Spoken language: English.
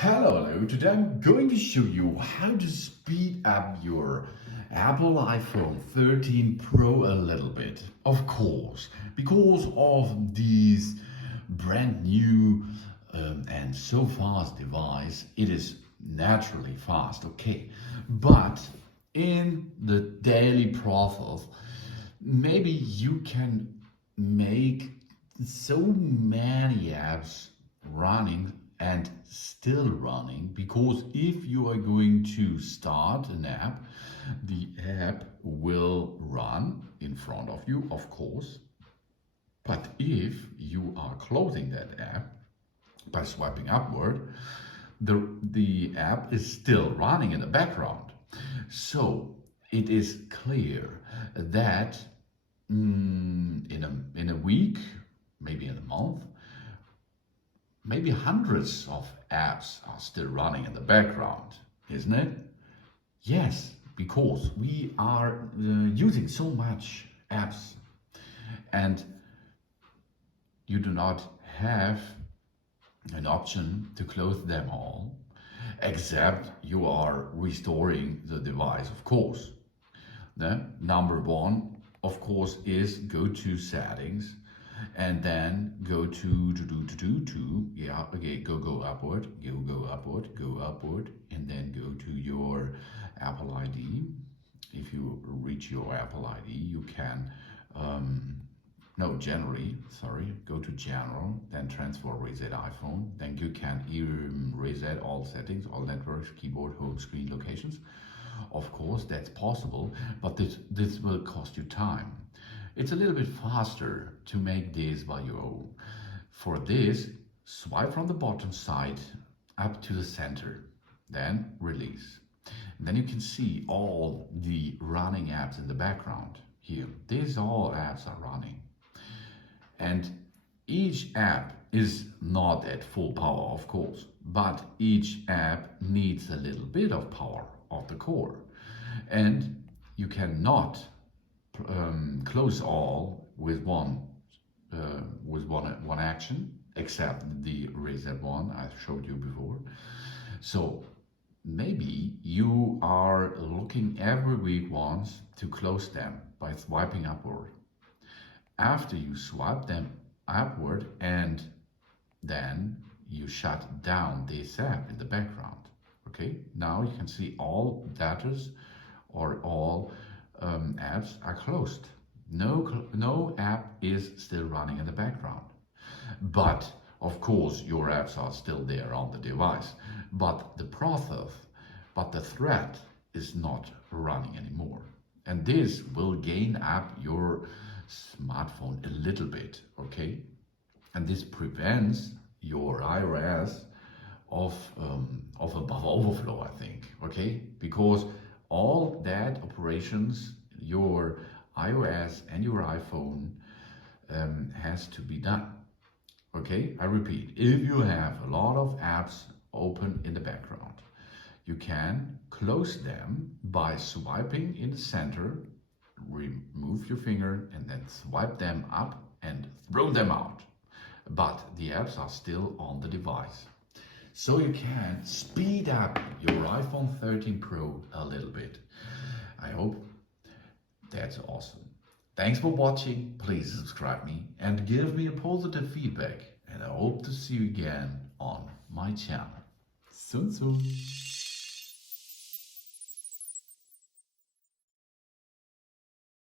Hello, today I'm going to show you how to speed up your Apple iPhone 13 Pro a little bit. Of course, because of these brand new and so fast device, it is naturally fast, okay. But in the daily process, maybe you can make so many apps running and still running, because if you are going to start an app, the app will run in front of you, of course. But if you are closing that app by swiping upward, the app is still running in the background. So it is clear that in a week, maybe in a month, maybe hundreds of apps are still running in the background, isn't it? Yes, because we are using so much apps, and you do not have an option to close them all, except you are restoring the device, of course. Number one, of course, is go to settings and then go to go upward, go upward, and then go to your Apple ID. If you reach your Apple ID, you can go to general, then transfer reset iPhone, then you can reset all settings, all networks, keyboard, home screen, locations. Of course, that's possible, but this will cost you time. It's a little bit faster to make this by your own. For this, swipe from the bottom side up to the center, then release. And then you can see all the running apps in the background here. These all apps are running. And each app is not at full power, of course, but each app needs a little bit of power of the core. And you cannot close all with one action, except the reset one I showed you before. So maybe you are looking every week once to close them by swiping upward. After you swipe them upward, and then you shut down this app in the background. Okay, now you can see all datas or all apps are closed. No app is still running in the background. But of course, your apps are still there on the device. But the thread is not running anymore. And this will gain up your smartphone a little bit, okay? And this prevents your iOS of above overflow, I think, okay? Because all that operations, your iOS and your iPhone has to be done, okay? I repeat, if you have a lot of apps open in the background, you can close them by swiping in the center, remove your finger, and then swipe them up and throw them out. But the apps are still on the device. So you can speed up your iPhone 13 Pro a little bit. I hope that's awesome. Thanks for watching. Please subscribe me and give me a positive feedback. And I hope to see you again on my channel. Soon.